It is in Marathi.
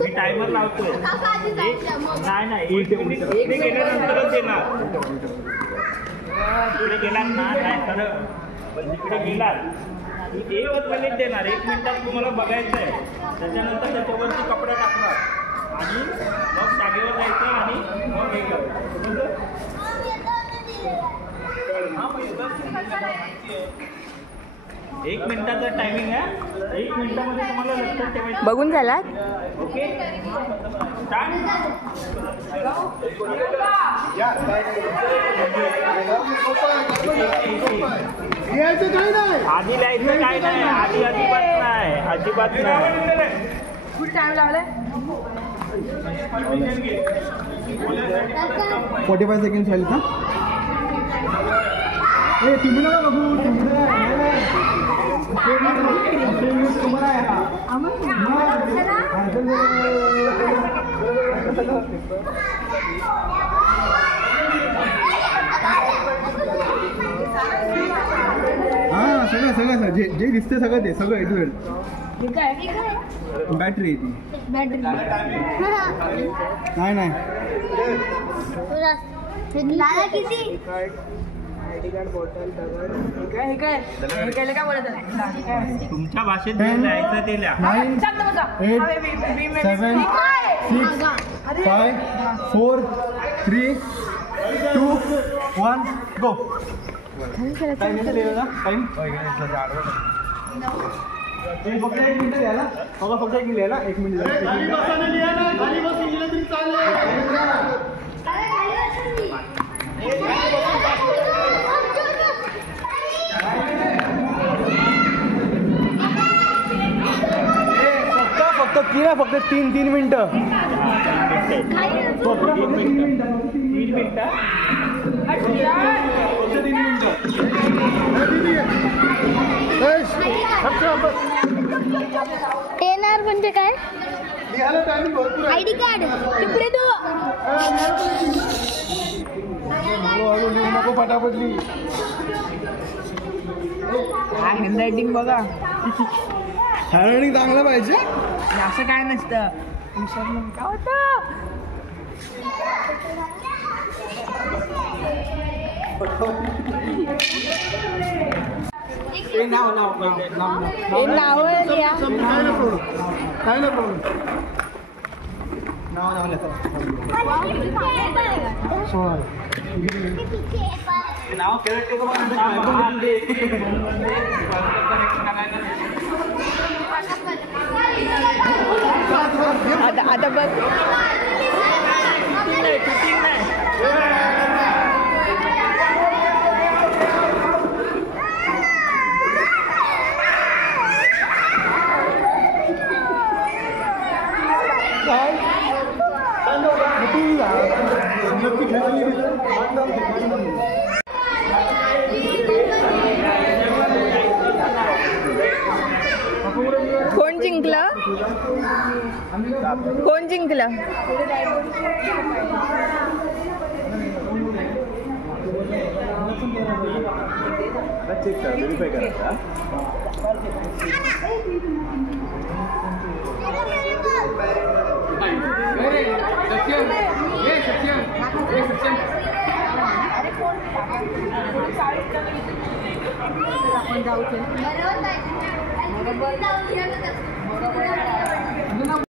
मी टायमर लावतोय. नाही इकडे गेल्यानंतरच येणार. इकडे गेलात ना नाही खरं पण तिकडे गेलात 1 मिनिट देणार. 1 मिनिटात तुम्हाला बघायचं आहे. त्याच्यानंतर त्याच्यावरती कपडे टाकणार आणि मग जागेवर जायचं आणि मग हे करायचं. 1 मिनिटाचा टायमिंग आहे. 1 मिनिटामध्ये तुम्हाला लक्षात ठेवायचं. बघून झालात? ओके आधी लिहायचं काय नाही. आधी अजिबात नाही. कुठे टाइम लावलाय? 45 सेकंड झाली ना. तुम्ही नका बघू. हा सगळं जे दिसते सगळं ते सगळं एडवेल. बॅटरी ती नाही तुमच्या भाषेत लिहायचं ते लिहा. 9 8 7 6 5 4 3 2 1 गो. टाइम फक्त 1 मिनिट द्यायला. फक्त 1 मिनिट द्यायला. 1 मिनिट फक्त 3 मिनिटं. येणार म्हणजे काय? आयडी कार्ड तिकडे तू नको फटाफटली. हँडरायटिंग बघा. हँडरायटिंग चांगलं पाहिजे. असं काय नसतं. काय होतं? नाव लिहा. काय ना प्रॉब्लेम. नाव आता बघ. कोण जिंकलं? कोण जिंकलं? चेक करा. व्हेरीफाय करा. आपण जाऊ.